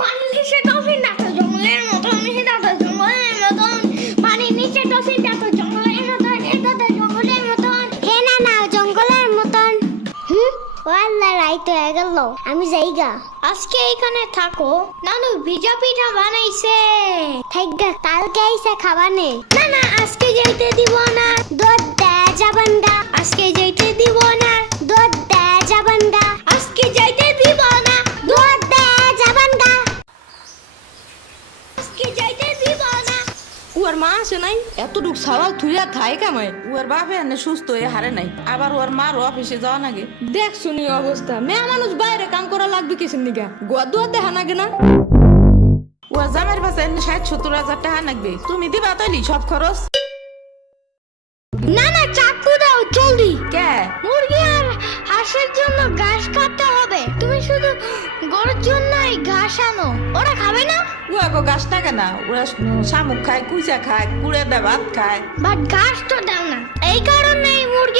পানির নিচে dolphin doctor জঙ্গলের মতন মিশে ডাক্তার জঙ্গলের মতন পানির নিচে ডলফিন ডাক্তার জঙ্গলের মতন ডাক্তার জঙ্গলের মতন না না জঙ্গলের মতন। ও আল্লাহ রাইত হয়ে গেল, আমি যাইগা। আজকে এইখানে থাকো, নানু ভিজা পিঠা বানাইছে। থাইগা কালকে আইসা খাবানে। না না আজকে যাইতে দিব না, দুধ দে যাবান্ডা, আজকে যাইতে দিব না, দুধ দে যাবান্ডা, আজকে যাইতে দিব না, দুধ দে যাবান্ডা। আজকে যাইতে দিব না। ওর মা আসে নাই, এতটুক সওয়াল থুইয়া খায় কামায়। ওর বাপে এনে সুস্থ হয়ে হারে নাই, আবার ওর মার অফিসে যাওয়া নাগে। দেখ শুনি অবস্থা, মেয়ে মানুষ বাইরে কাম করা লাগবে কিসের নিগা? গোয়া দুয়া দেখা নাগে না? ওর জামের পাশে এনে ৬০-৭০ হাজার টাকা লাগবে, তুমি দিবা তৈলি সব খরচ? না না চাকু দাও জলদি। কে? মুরগি আর হাঁসের জন্য ঘাস কাটতে হবে, তুমি শুধু গরুর জন্য এই ঘাস আনো, ওরা খাবে না। ওরা গাছ থাকে না, ওরা শামুক খায়, কুইচা খায়, কুড়ে দেয়, ভাত খায়। বাট ঘাস তো দাও না, এই কারণে এই মুরগি